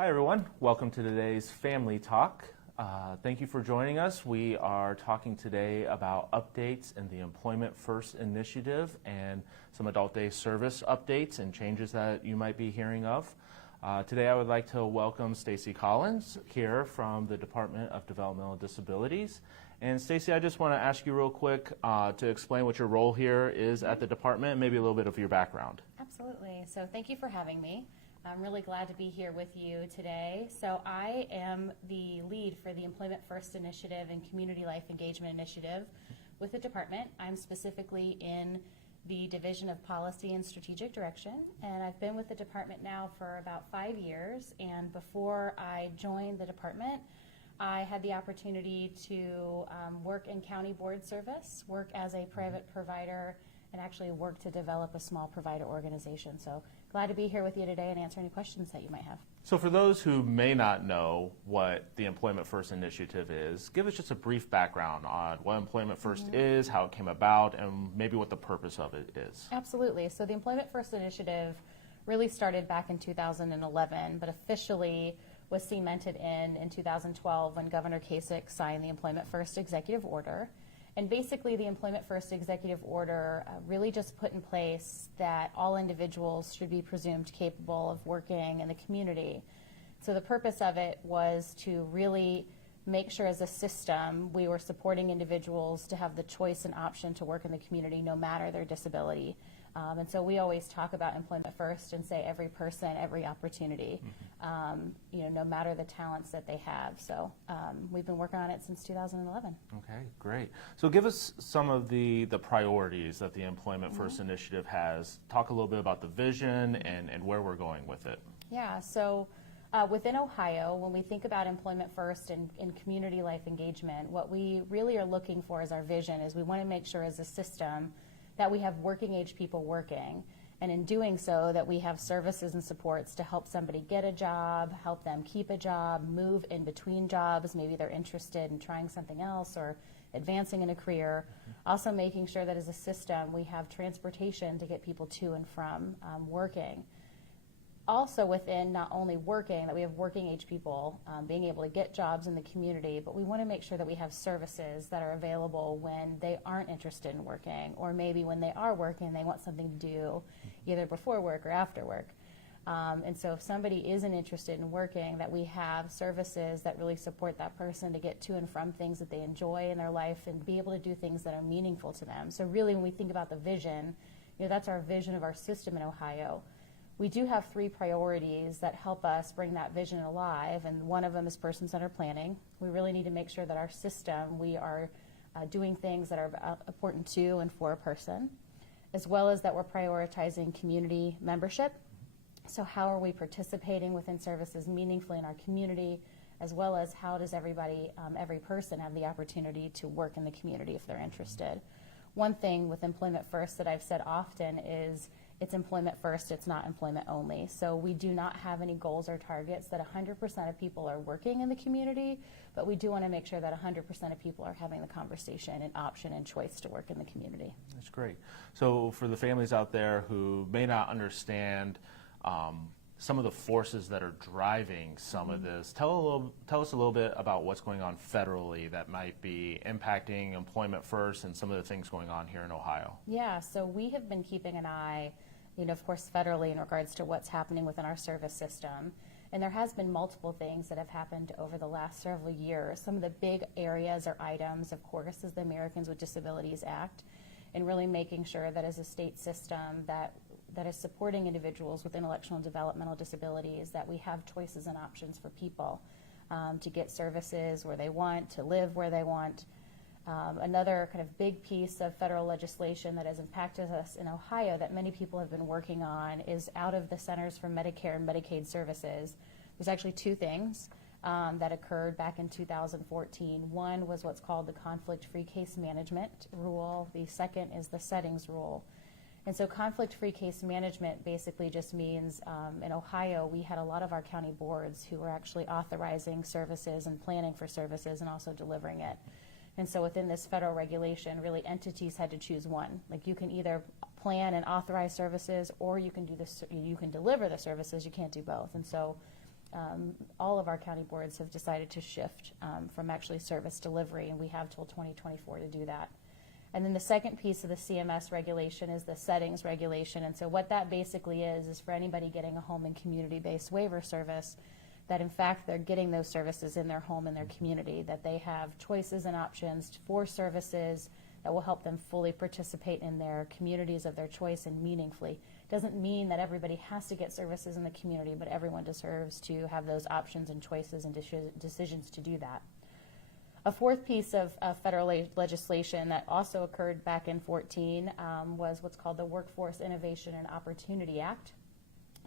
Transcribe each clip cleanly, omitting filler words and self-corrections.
Hi everyone, welcome to today's Family Talk. Thank you for joining us. We are talking today about updates in the Employment First initiative and some adult day service updates and changes that you might be hearing of. Today I would like to welcome Stacy Collins here from the Department of Developmental Disabilities. And Stacy, I just want to ask you real quick to explain what your role here is at the department and maybe a little bit of your background. Absolutely. So thank you for having me. I'm really glad to be here with you today. So I am the lead for the Employment First Initiative and Community Life Engagement Initiative with the department. I'm specifically in the Division of Policy and Strategic Direction, and I've been with the department now for about 5 years. And before I joined the department, I had the opportunity to work in county board service, work as a private provider, and actually work to develop a small provider organization. So glad to be here with you today and answer any questions that you might have. So for those who may not know what the Employment First Initiative is, give us just a brief background on what Employment First is, how it came about, and maybe what the purpose of it is. Absolutely. So the Employment First Initiative really started back in 2011, but officially was cemented in 2012 when Governor Kasich signed the Employment First Executive Order. And basically the Employment First Executive Order really just put in place that all individuals should be presumed capable of working in the community. So the purpose of it was to really make sure as a system we were supporting individuals to have the choice and option to work in the community no matter their disability. And so we always talk about employment first and say every person, every opportunity, no matter the talents that they have. So we've been working on it since 2011. Okay, great. So give us some of the priorities that the Employment First Initiative has. Talk a little bit about the vision and where we're going with it. Yeah, so within Ohio, when we think about Employment First and community life engagement, what we really are looking for as our vision is we want to make sure as a system that we have working age people working, and in doing so that we have services and supports to help somebody get a job, help them keep a job, move in between jobs, maybe they're interested in trying something else or advancing in a career. Also making sure that as a system we have transportation to get people to and from working. Also within not only working, that we have working age people being able to get jobs in the community, but we want to make sure that we have services that are available when they aren't interested in working, or maybe when they are working they want something to do either before work or after work. And so if somebody isn't interested in working, that we have services that really support that person to get to and from things that they enjoy in their life and be able to do things that are meaningful to them. So really when we think about the vision, that's our vision of our system in Ohio. We do have 3 priorities that help us bring that vision alive, and one of them is person-centered planning. We really need to make sure that our system, we are doing things that are important to and for a person, as well as that we're prioritizing community membership. So how are we participating within services meaningfully in our community, as well as how does everybody, every person have the opportunity to work in the community if they're interested. One thing with Employment First that I've said often is it's employment first, it's not employment only. So we do not have any goals or targets that 100% of people are working in the community, but we do want to make sure that 100% of people are having the conversation and option and choice to work in the community. That's great. So for the families out there who may not understand some of the forces that are driving some of this, tell us a little bit about what's going on federally that might be impacting Employment First and some of the things going on here in Ohio. Yeah, so we have been keeping an eye, of course, federally in regards to what's happening within our service system. And there has been multiple things that have happened over the last several years. Some of the big areas or items, of course, is the Americans with Disabilities Act, and really making sure that as a state system that is supporting individuals with intellectual and developmental disabilities, that we have choices and options for people to get services where they want, to live where they want. Another kind of big piece of federal legislation that has impacted us in Ohio that many people have been working on is out of the Centers for Medicare and Medicaid Services. There's actually 2 things that occurred back in 2014. One was what's called the conflict-free case management rule. The second is the settings rule. And so conflict-free case management basically just means in Ohio we had a lot of our county boards who were actually authorizing services and planning for services and also delivering it. And so within this federal regulation, really entities had to choose one. Like you can either plan and authorize services, or you can do this, you can deliver the services. You can't do both. And so all of our county boards have decided to shift from actually service delivery, and we have till 2024 to do that. And then the second piece of the CMS regulation is the settings regulation. And so what that basically is for anybody getting a home and community-based waiver service, that in fact they're getting those services in their home and their community, that they have choices and options for services that will help them fully participate in their communities of their choice and meaningfully. Doesn't mean that everybody has to get services in the community, but everyone deserves to have those options and choices and decisions to do that. A fourth piece of federal legislation that also occurred back in 2014 was what's called the Workforce Innovation and Opportunity Act.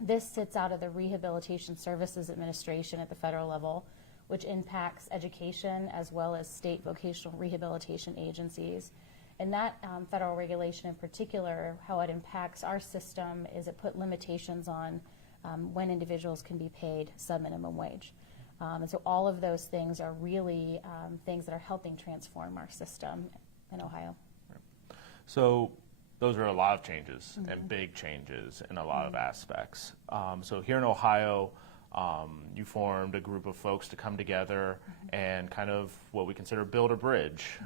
This sits out of the Rehabilitation Services Administration at the federal level, which impacts education as well as state vocational rehabilitation agencies. And that federal regulation in particular, how it impacts our system is it put limitations on when individuals can be paid sub-minimum wage. And so all of those things are really things that are helping transform our system in Ohio. So those are a lot of changes and big changes in a lot of aspects. So here in Ohio, you formed a group of folks to come together and kind of what we consider build a bridge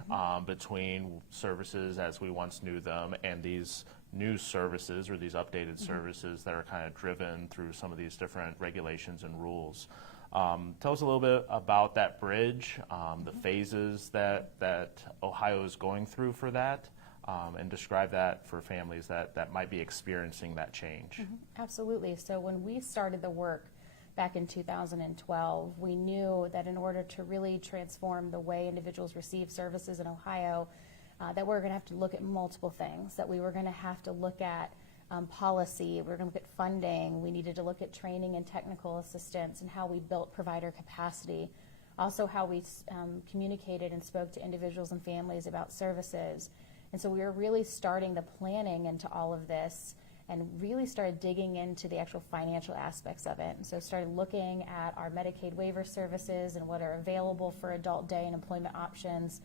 between services as we once knew them and these new services or these updated services that are kind of driven through some of these different regulations and rules. Tell us a little bit about that bridge, the phases that Ohio is going through for that, and describe that for families that might be experiencing that change. Absolutely. So when we started the work back in 2012, we knew that in order to really transform the way individuals receive services in Ohio, that we're going to have to look at multiple things, that we were going to have to look at policy, we were going to look at funding, we needed to look at training and technical assistance and how we built provider capacity, also how we communicated and spoke to individuals and families about services. And so we were really starting the planning into all of this and really started digging into the actual financial aspects of it. And so started looking at our Medicaid waiver services and what are available for adult day and employment options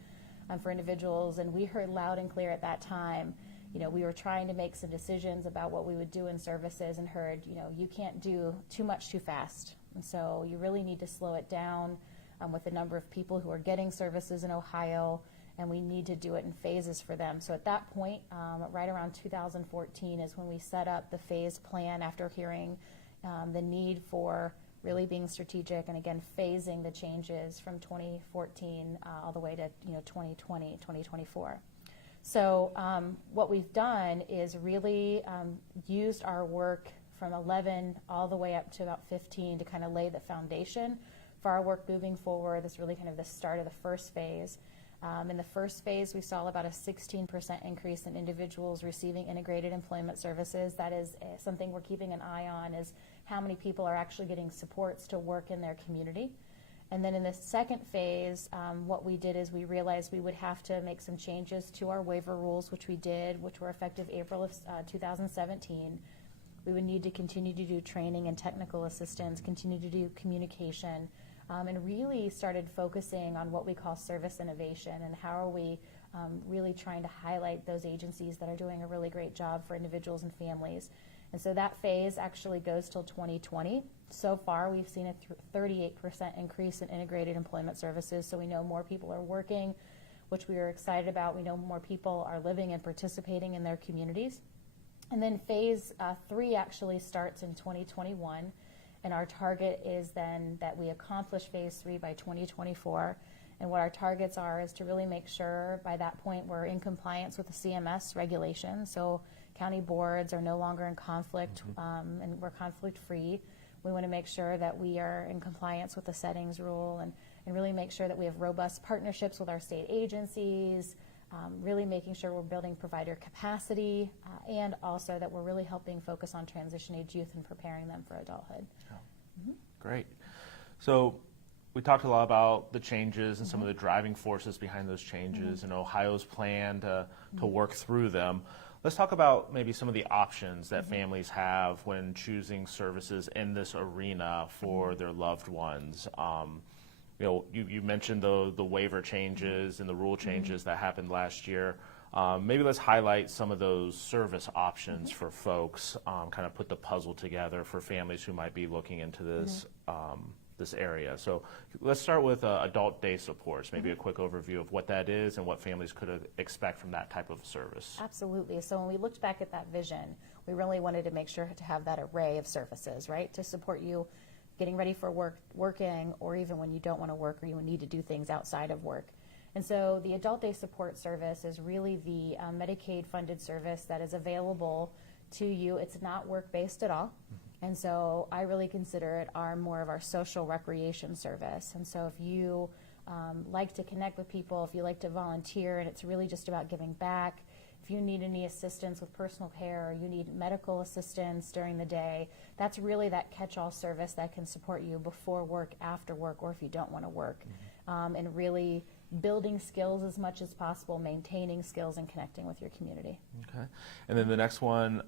for individuals. And we heard loud and clear at that time, we were trying to make some decisions about what we would do in services and heard, you can't do too much too fast. And so you really need to slow it down with the number of people who are getting services in Ohio, and we need to do it in phases for them. So at that point, right around 2014 is when we set up the phase plan after hearing the need for really being strategic and again phasing the changes from 2014 all the way to 2020, 2024. So what we've done is really used our work from 11 all the way up to about 15 to kind of lay the foundation for our work moving forward. That's really kind of the start of the first phase. In the first phase, we saw about a 16% increase in individuals receiving integrated employment services. That is something we're keeping an eye on, is how many people are actually getting supports to work in their community. And then in the second phase, what we did is we realized we would have to make some changes to our waiver rules, which we did, which were effective April of 2017. We would need to continue to do training and technical assistance, continue to do communication, and really started focusing on what we call service innovation and how are we really trying to highlight those agencies that are doing a really great job for individuals and families. And so that phase actually goes till 2020. So far, we've seen a 38% increase in integrated employment services, so we know more people are working, which we are excited about. We know more people are living and participating in their communities. And then phase 3 actually starts in 2021, and our target is then that we accomplish phase 3 by 2024. And what our targets are is to really make sure by that point we're in compliance with the CMS regulations. So county boards are no longer in conflict and we're conflict free. We want to make sure that we are in compliance with the settings rule and really make sure that we have robust partnerships with our state agencies, really making sure we're building provider capacity, and also that we're really helping focus on transition age youth and preparing them for adulthood. Oh. Great. So we talked a lot about the changes and some of the driving forces behind those changes and Ohio's plan to work through them. Let's talk about maybe some of the options that families have when choosing services in this arena for their loved ones. You mentioned the waiver changes and the rule changes that happened last year. Maybe let's highlight some of those service options for folks, kind of put the puzzle together for families who might be looking into this, this area. So let's start with adult day supports, maybe a quick overview of what that is and what families could expect from that type of service. Absolutely. So when we looked back at that vision, we really wanted to make sure to have that array of services, right, to support you getting ready for work, working, or even when you don't want to work or you need to do things outside of work. And so the Adult Day Support Service is really the Medicaid-funded service that is available to you. It's not work-based at all. And so I really consider it more of our social recreation service. And so if you like to connect with people, if you like to volunteer, and it's really just about giving back, if you need any assistance with personal care or you need medical assistance during the day, that's really that catch-all service that can support you before work, after work, or if you don't want to work. And really building skills as much as possible, maintaining skills, and connecting with your community. Okay. And then the next one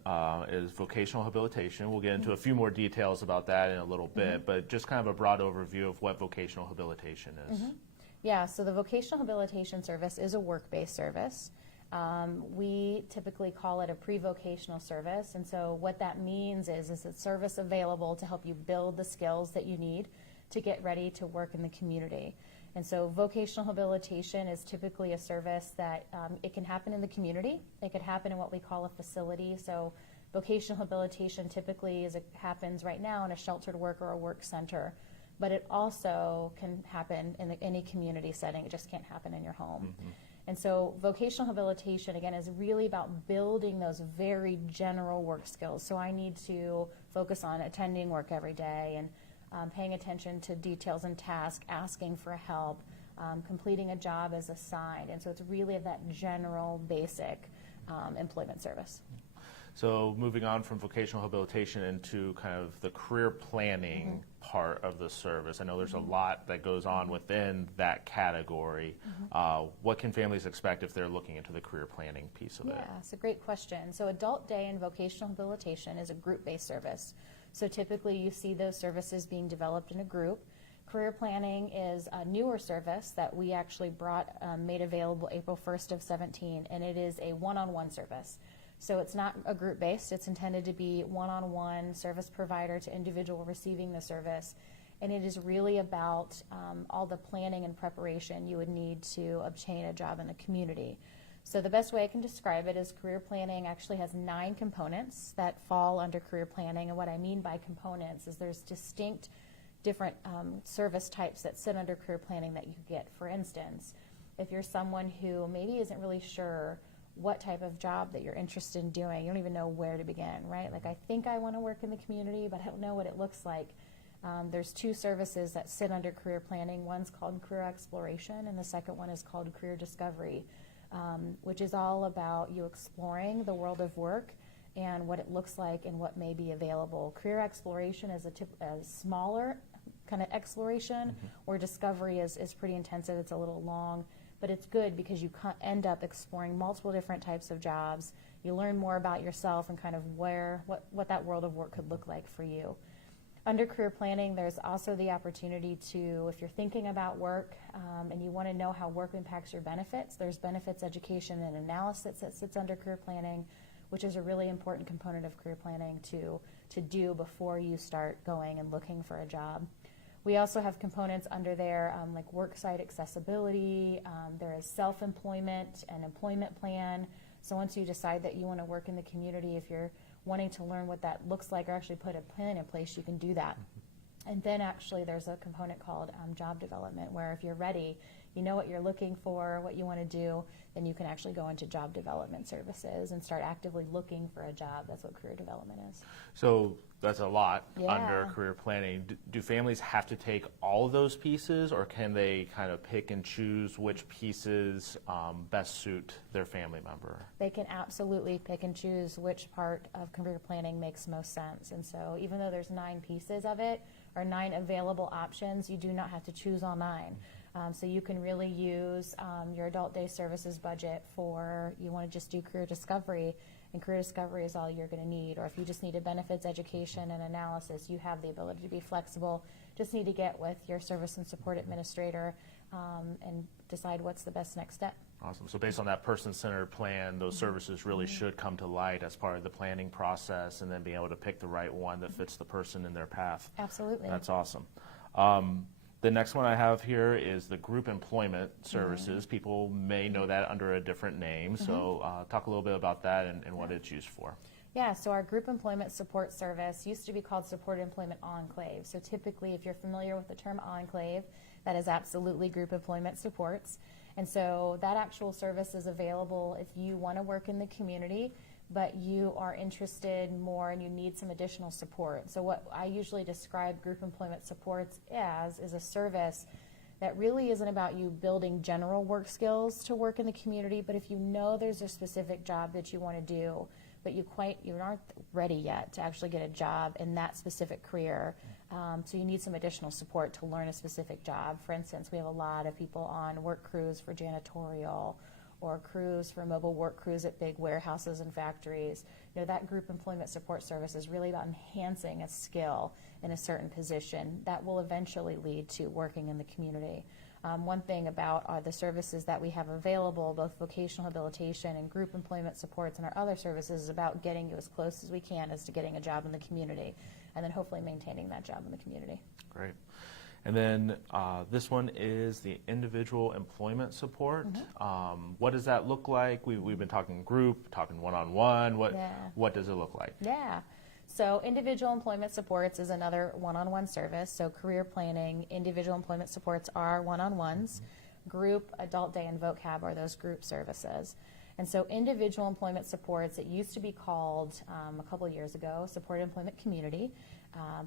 is vocational habilitation. We'll get into a few more details about that in a little bit, but just kind of a broad overview of what vocational habilitation is. Yeah, so the vocational habilitation service is a work-based service. We typically call it a pre-vocational service, and so what that means is it's a service available to help you build the skills that you need to get ready to work in the community. And so vocational habilitation is typically a service that it can happen in the community. It could happen in what we call a facility. So vocational habilitation typically happens right now in a sheltered work or a work center, but it also can happen in any community setting. It just can't happen in your home. And so vocational habilitation, again, is really about building those very general work skills. So I need to focus on attending work every day and paying attention to details and tasks, asking for help, completing a job as assigned. And so it's really that general, basic employment service. So moving on from vocational habilitation into kind of the career planning part of the service. I know there's a lot that goes on within that category. What can families expect if they're looking into the career planning piece of it? Yeah, it's a great question. So Adult Day and Vocational Habilitation is a group-based service. So typically you see those services being developed in a group. Career planning is a newer service that we actually made available April 1st of 17, and it is a one-on-one service. So it's not a group-based, it's intended to be one-on-one service provider to individual receiving the service. And it is really about all the planning and preparation you would need to obtain a job in the community. So the best way I can describe it is career planning actually has 9 components that fall under career planning. And what I mean by components is there's distinct different service types that sit under career planning that you get. For instance, if you're someone who maybe isn't really sure what type of job that you're interested in doing, you don't even know where to begin, right? Like, I think I want to work in the community, but I don't know what it looks like. There's 2 services that sit under career planning. One's called career exploration, and the second one is called career discovery, which is all about you exploring the world of work and what it looks like and what may be available. Career exploration is a smaller kind of exploration, where discovery is pretty intensive. It's a little long, but it's good because you end up exploring multiple different types of jobs. You learn more about yourself and kind of what that world of work could look like for you. Under career planning, there's also the opportunity to, if you're thinking about work and you want to know how work impacts your benefits, there's benefits education and analysis that sits under career planning, which is a really important component of career planning to do before you start going and looking for a job. We also have components under there like worksite accessibility. There is self-employment and employment plan. So once you decide that you want to work in the community, if you're wanting to learn what that looks like or actually put a plan in place, you can do that. And then actually there's a component called job development, where if you're ready, you know what you're looking for, what you want to do, then you can actually go into job development services and start actively looking for a job. That's what career development is. So that's a lot Yeah. under career planning. Do families have to take all of those pieces, or can they kind of pick and choose which pieces best suit their family member? They can absolutely pick and choose which part of career planning makes most sense. And so even though there's 9 pieces of it, or 9 available options, you do not have to choose all 9. So you can really use your adult day services budget for, you want to just do career discovery, and career discovery is all you're going to need. Or if you just need a benefits education and analysis, you have the ability to be flexible. Just need to get with your service and support administrator and decide what's the best next step. Awesome. So based on that person-centered plan, those services really should come to light as part of the planning process, and then being able to pick the right one that fits the person in their path. Absolutely. That's awesome. The next one I have here is the group employment services. People may know that under a different name, so talk a little bit about that and what it's used for. Yeah, so our group employment support service used to be called Supported Employment Enclave. So typically, if you're familiar with the term enclave, that is absolutely group employment supports. And so that actual service is available if you want to work in the community, but you are interested more and you need some additional support. So what I usually describe group employment supports as is a service that really isn't about you building general work skills to work in the community, but if you know there's a specific job that you want to do, but you aren't ready yet to actually get a job in that specific career. So you need some additional support to learn a specific job. For instance, we have a lot of people on work crews for janitorial or crews for mobile work crews at big warehouses and factories. You know, that group employment support service is really about enhancing a skill in a certain position that will eventually lead to working in the community. One thing about the services that we have available, both vocational rehabilitation and group employment supports and our other services, is about getting you as close as we can as to getting a job in the community, and then hopefully maintaining that job in the community. Great. And then this one is the individual employment support. What does that look like? We've been talking group, talking one-on-one. What does it look like? Yeah. So individual employment supports is another one-on-one service. So career planning, individual employment supports are one-on-ones. Group, adult day, and vocab are those group services. And so individual employment supports, it used to be called a couple of years ago, Supported Employment Community,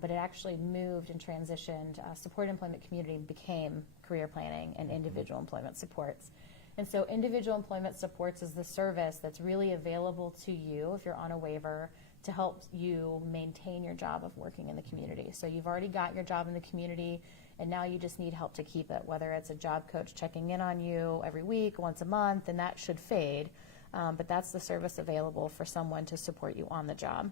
but it actually moved and transitioned. Supported Employment Community became career planning and individual employment supports. And so individual employment supports is the service that's really available to you if you're on a waiver to help you maintain your job of working in the community. So you've already got your job in the community, and now you just need help to keep it, whether it's a job coach checking in on you every week, once a month, and that should fade. But that's the service available for someone to support you on the job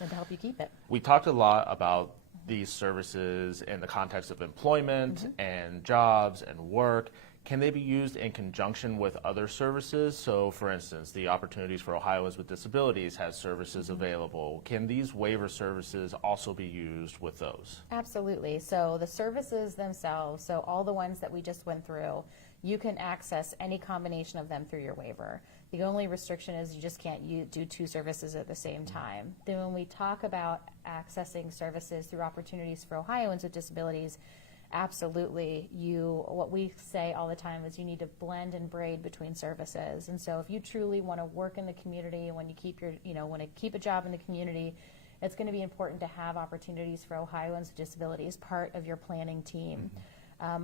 and to help you keep it. We talked a lot about these services in the context of employment and jobs and work. Can they be used in conjunction with other services? So, for instance, the Opportunities for Ohioans with Disabilities has services available. Can these waiver services also be used with those? Absolutely. So the services themselves, so all the ones that we just went through, you can access any combination of them through your waiver. The only restriction is you just can't do two services at the same time. Then when we talk about accessing services through Opportunities for Ohioans with Disabilities, absolutely, what we say all the time is you need to blend and braid between services. And so if you truly want to work in the community and when you want to keep a job in the community, it's going to be important to have Opportunities for Ohioans with Disabilities part of your planning team.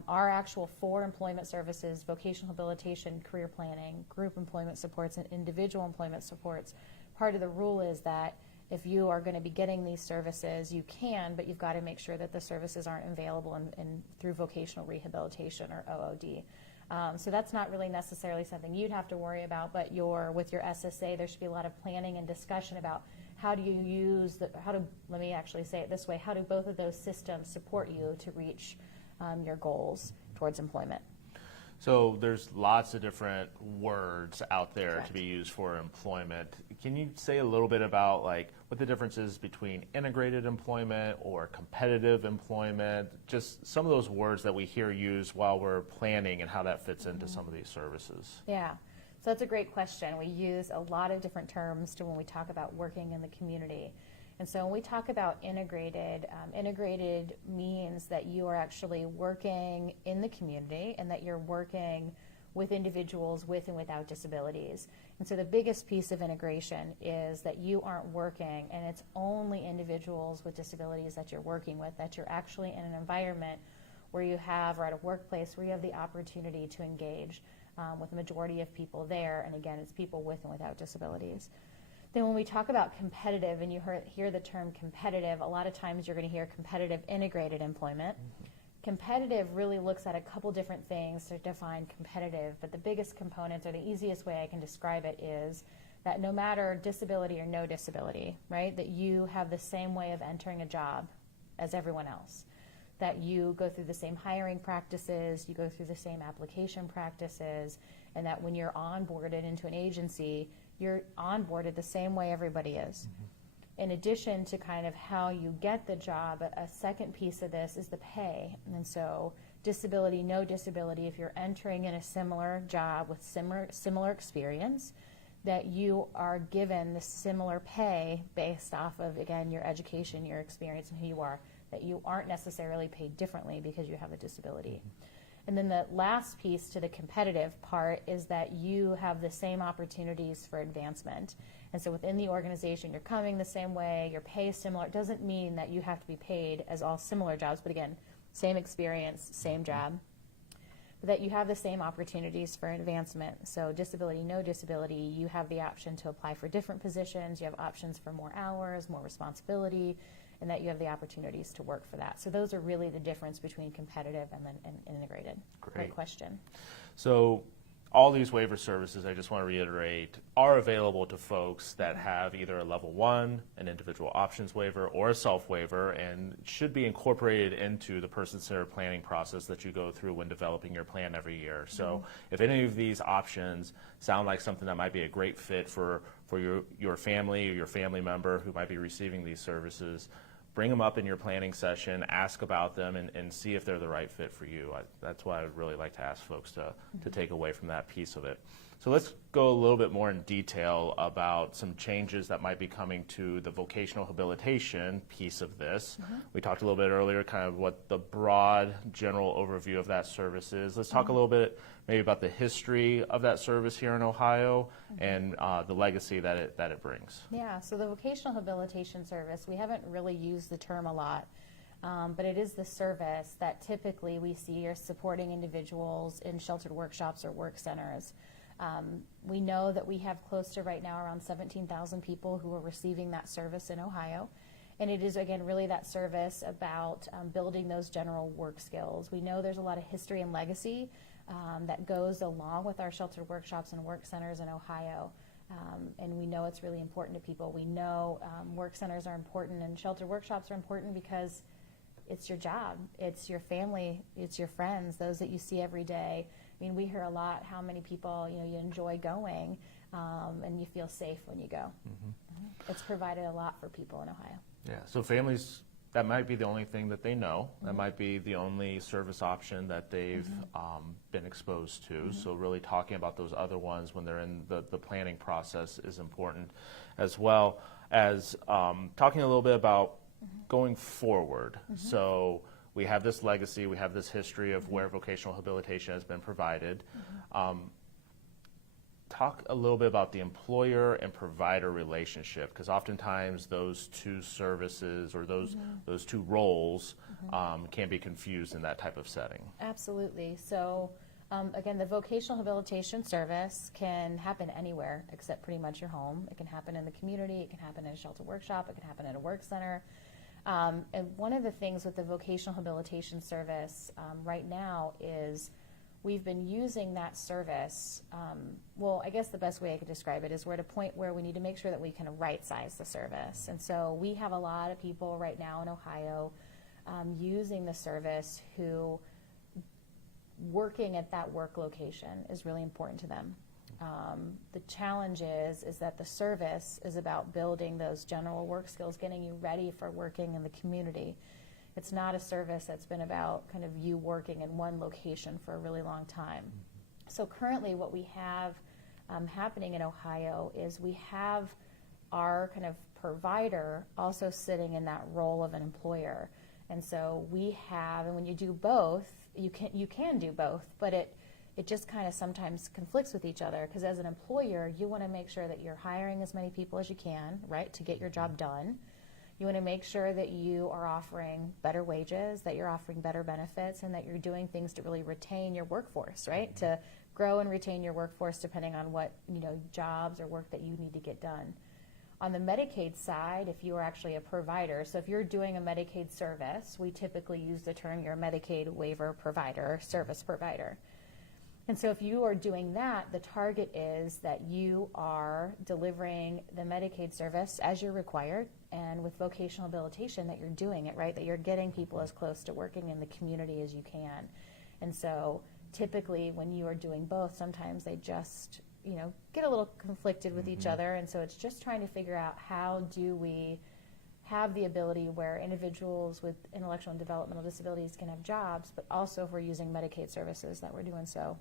Our actual 4 employment services, vocational rehabilitation, career planning, group employment supports, and individual employment supports, part of the rule is that if you are going to be getting these services, you can, but you've got to make sure that the services aren't available through vocational rehabilitation or OOD. So that's not really necessarily something you'd have to worry about, but with your SSA, there should be a lot of planning and discussion about how do let me actually say it this way, how do both of those systems support you to reach your goals towards employment? So there's lots of different words out there Correct. to be used for employment. Can you say a little bit about what the difference is between integrated employment or competitive employment? Just some of those words that we hear used while we're planning and how that fits into some of these services. Yeah, so that's a great question. We use a lot of different terms when we talk about working in the community. And so when we talk about integrated, integrated means that you are actually working in the community and that you're working with individuals with and without disabilities. And so the biggest piece of integration is that you aren't working and it's only individuals with disabilities that you're working with, that you're actually in an environment where you have, or at a workplace where you have the opportunity to engage with the majority of people there. And again, it's people with and without disabilities. Then when we talk about competitive, and you hear the term competitive, a lot of times you're going to hear competitive integrated employment. Competitive really looks at a couple different things to define competitive, but the biggest components, or the easiest way I can describe it, is that no matter disability or no disability, right, that you have the same way of entering a job as everyone else, that you go through the same hiring practices, you go through the same application practices, and that when you're onboarded into an agency, you're onboarded the same way everybody is. In addition to kind of how you get the job, a second piece of this is the pay. And so disability, no disability, if you're entering in a similar job with similar experience, that you are given the similar pay based off of, again, your education, your experience, and who you are, that you aren't necessarily paid differently because you have a disability. And then the last piece to the competitive part is that you have the same opportunities for advancement. And so within the organization, you're coming the same way, your pay is similar. It doesn't mean that you have to be paid as all similar jobs, but again, same experience, same job, but that you have the same opportunities for advancement. So disability, no disability, you have the option to apply for different positions, you have options for more hours, more responsibility, and that you have the opportunities to work for that. So those are really the difference between competitive and then integrated. Great question. So all these waiver services, I just want to reiterate, are available to folks that have either a level 1, an individual options waiver, or a self-waiver, and should be incorporated into the person-centered planning process that you go through when developing your plan every year. So if any of these options sound like something that might be a great fit for your family or your family member who might be receiving these services, bring them up in your planning session, ask about them, and see if they're the right fit for you. That's what I'd really like to ask folks to take away from that piece of it. So let's go a little bit more in detail about some changes that might be coming to the vocational habilitation piece of this. We talked a little bit earlier kind of what the broad general overview of that service is. Let's talk a little bit maybe about the history of that service here in Ohio and the legacy that it brings. Yeah, so the vocational habilitation service, we haven't really used the term a lot, but it is the service that typically we see are supporting individuals in sheltered workshops or work centers. We know that we have close to right now around 17,000 people who are receiving that service in Ohio. And it is, again, really that service about building those general work skills. We know there's a lot of history and legacy that goes along with our sheltered workshops and work centers in Ohio. And we know it's really important to people. We know work centers are important and sheltered workshops are important because it's your job, it's your family, it's your friends, those that you see every day. I mean, we hear a lot how many people, you enjoy going and you feel safe when you go. It's provided a lot for people in Ohio. Yeah, so families, that might be the only thing that they know. That might be the only service option that they've been exposed to. So really talking about those other ones when they're in the planning process is important, as well as talking a little bit about going forward. So we have this legacy, we have this history of where vocational habilitation has been provided. Talk a little bit about the employer and provider relationship, because oftentimes those two services or those two roles can be confused in that type of setting. Absolutely. So again, the vocational habilitation service can happen anywhere except pretty much your home. It can happen in the community, it can happen in a shelter workshop, it can happen at a work center. And one of the things with the vocational habilitation service right now is we've been using that service, well, I guess the best way I could describe it is we're at a point where we need to make sure that we kind of right-size the service. And so we have a lot of people right now in Ohio using the service who working at that work location is really important to them. The challenge is that the service is about building those general work skills, getting you ready for working in the community. It's not a service that's been about kind of you working in one location for a really long time. So currently what we have happening in Ohio is we have our kind of provider also sitting in that role of an employer. And so we have, and when you do both, you can do both, but it just kind of sometimes conflicts with each other, because as an employer, you want to make sure that you're hiring as many people as you can, right, to get your job done. You want to make sure that you are offering better wages, that you're offering better benefits, and that you're doing things to really retain your workforce, right, to grow and retain your workforce depending on what, jobs or work that you need to get done. On the Medicaid side, if you are actually a provider, so if you're doing a Medicaid service, we typically use the term you're a Medicaid waiver provider, service provider. And so if you are doing that, the target is that you are delivering the Medicaid service as you're required, and with vocational habilitation that you're doing it, right, that you're getting people as close to working in the community as you can. And so typically when you are doing both, sometimes they just, get a little conflicted with each other. And so it's just trying to figure out how do we have the ability where individuals with intellectual and developmental disabilities can have jobs, but also if we're using Medicaid services, that we're doing so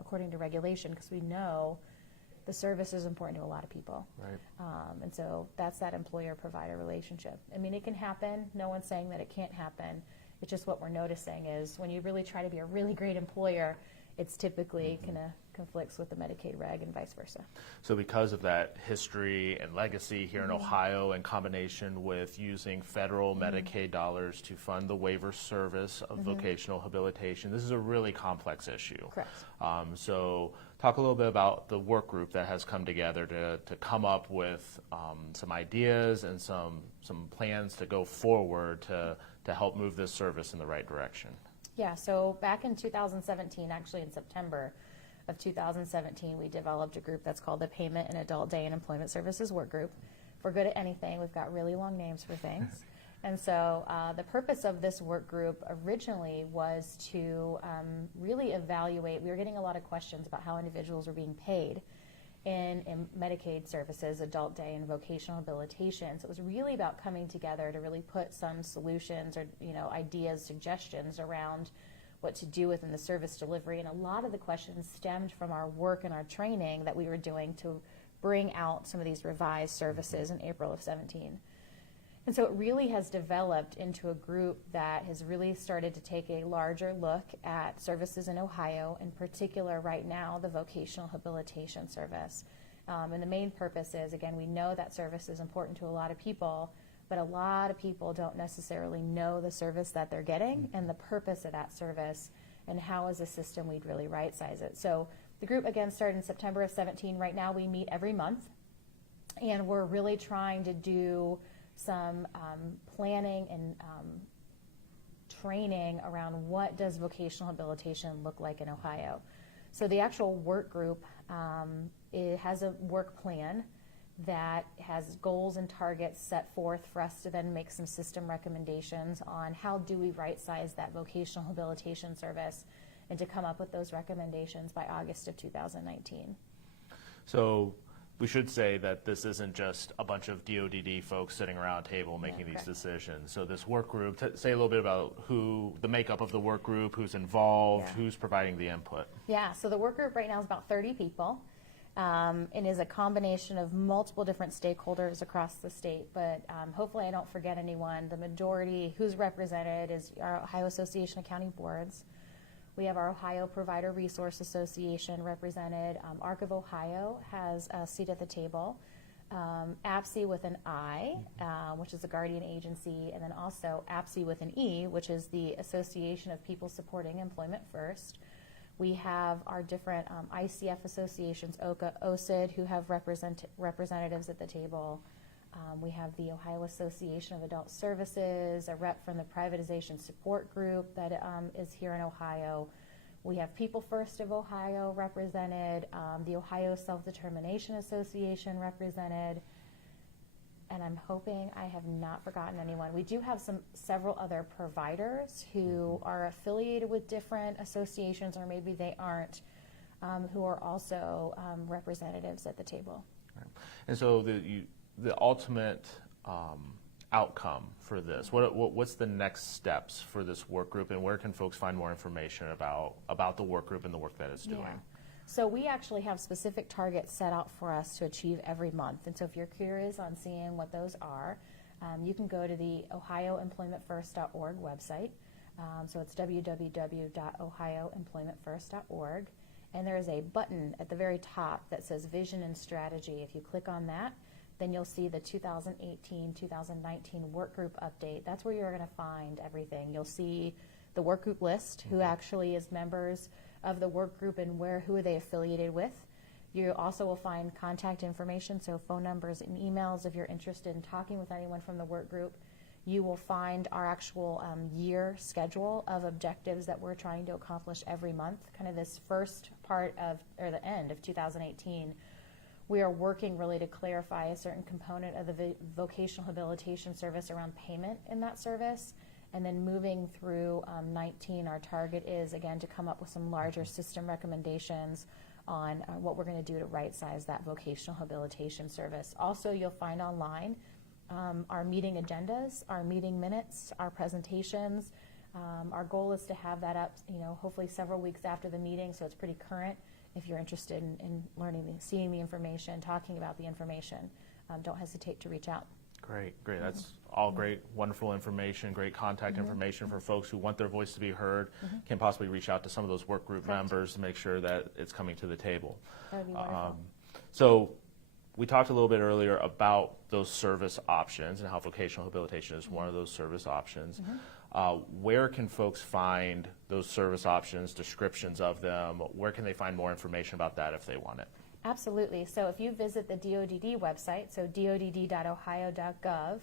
according to regulation, because we know the service is important to a lot of people. Right. And so that's that employer-provider relationship. I mean, it can happen. No one's saying that it can't happen. It's just what we're noticing is when you really try to be a really great employer, it's typically kind of conflicts with the Medicaid reg and vice versa. So because of that history and legacy here in Ohio, in combination with using federal Medicaid dollars to fund the waiver service of vocational habilitation, this is a really complex issue. Correct. So talk a little bit about the work group that has come together to come up with some ideas and some plans to go forward to help move this service in the right direction. Yeah, so back in 2017, actually in September of 2017, we developed a group that's called the Payment and Adult Day and Employment Services Work Group. If we're good at anything, we've got really long names for things. And so the purpose of this work group originally was to really evaluate. We were getting a lot of questions about how individuals were being paid in Medicaid services, adult day, and vocational habilitation. So it was really about coming together to really put some solutions or ideas, suggestions around what to do within the service delivery. And a lot of the questions stemmed from our work and our training that we were doing to bring out some of these revised services in April of 17. And so it really has developed into a group that has really started to take a larger look at services in Ohio, in particular right now the vocational habilitation service. And the main purpose is, again, we know that service is important to a lot of people, but a lot of people don't necessarily know the service that they're getting and the purpose of that service and how as a system we'd really right-size it. So the group, again, started in September of 17. Right now we meet every month, and we're really trying to do some planning and training around what does vocational habilitation look like in Ohio. So the actual work group, it has a work plan that has goals and targets set forth for us to then make some system recommendations on how do we right-size that vocational habilitation service and to come up with those recommendations by August of 2019. So we should say that this isn't just a bunch of DODD folks sitting around a table making these decisions. So this work group, say a little bit about the makeup of the work group, who's involved, who's providing the input. Yeah, so the work group right now is about 30 people. And is a combination of multiple different stakeholders across the state, but hopefully I don't forget anyone. The majority who's represented is our Ohio Association of County Boards. We have our Ohio Provider Resource Association represented. ARC of Ohio has a seat at the table. APSI with an I, which is a guardian agency, and then also APSI with an E, which is the Association of People Supporting Employment First. We have our different ICF associations, OCA, OSID, who have representatives at the table. We have the Ohio Association of Adult Services, a rep from the Privatization Support Group that is here in Ohio. We have People First of Ohio represented, the Ohio Self-Determination Association represented, and I'm hoping I have not forgotten anyone. We do have several other providers who are affiliated with different associations, or maybe they aren't, who are also representatives at the table. Right. And so the ultimate outcome for this, what's the next steps for this work group, and where can folks find more information about the work group and the work that it's doing? Yeah. So we actually have specific targets set out for us to achieve every month. And so if you're curious on seeing what those are, you can go to the ohioemploymentfirst.org website. So it's www.ohioemploymentfirst.org. And there is a button at the very top that says Vision and Strategy. If you click on that, then you'll see the 2018-2019 work group update. That's where you're going to find everything. You'll see the work group list, who actually is members of the work group and who are they affiliated with. You also will find contact information, so phone numbers and emails if you're interested in talking with anyone from the work group. You will find our actual year schedule of objectives that we're trying to accomplish every month. Kind of this first part of, or the end of 2018, we are working really to clarify a certain component of the vocational habilitation service around payment in that service. And then moving through 19, our target is, again, to come up with some larger system recommendations on what we're going to do to right-size that vocational habilitation service. Also, you'll find online our meeting agendas, our meeting minutes, our presentations. Our goal is to have that up, hopefully several weeks after the meeting, so it's pretty current. If you're interested in learning, seeing the information, talking about the information, don't hesitate to reach out. Great. That's all great, wonderful information, great contact information for folks who want their voice to be heard, can possibly reach out to some of those work group members to make sure that it's coming to the table. That would be wonderful. So we talked a little bit earlier about those service options and how vocational habilitation is one of those service options. Where can folks find those service options, descriptions of them? Where can they find more information about that if they want it? Absolutely. So if you visit the DODD website, so dodd.ohio.gov,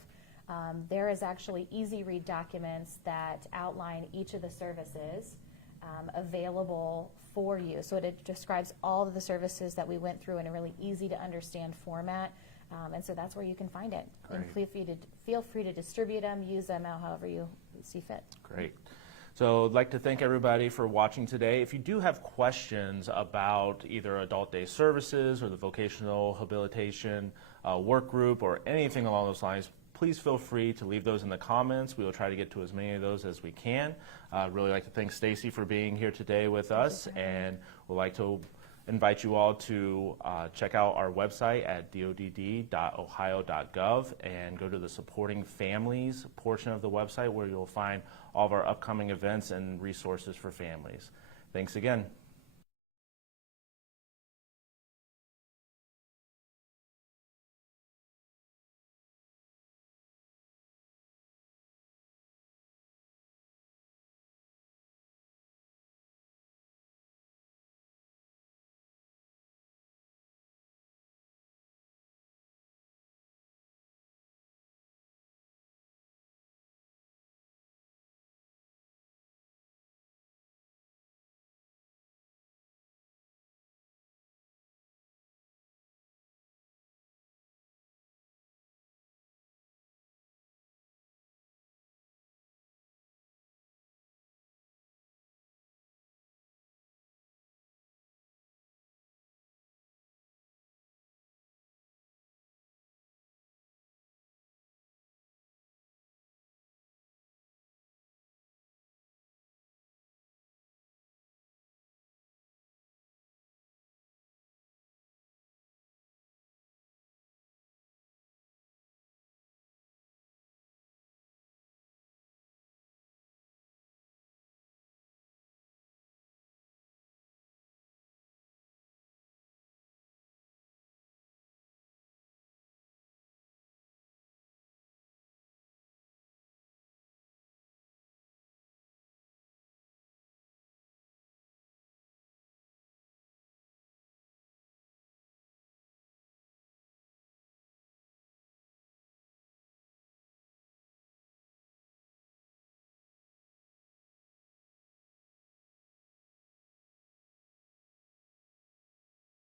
there is actually easy read documents that outline each of the services available for you. So it describes all of the services that we went through in a really easy to understand format. And so that's where you can find it. And feel free to distribute them, use them however you see fit. Great. So I'd like to thank everybody for watching today. If you do have questions about either adult day services or the vocational habilitation work group or anything along those lines, please feel free to leave those in the comments. We will try to get to as many of those as we can. Really like to thank Stacy for being here today with us, and we'd like to invite you all to check out our website at dodd.ohio.gov and go to the supporting families portion of the website where you'll find all of our upcoming events and resources for families. Thanks again.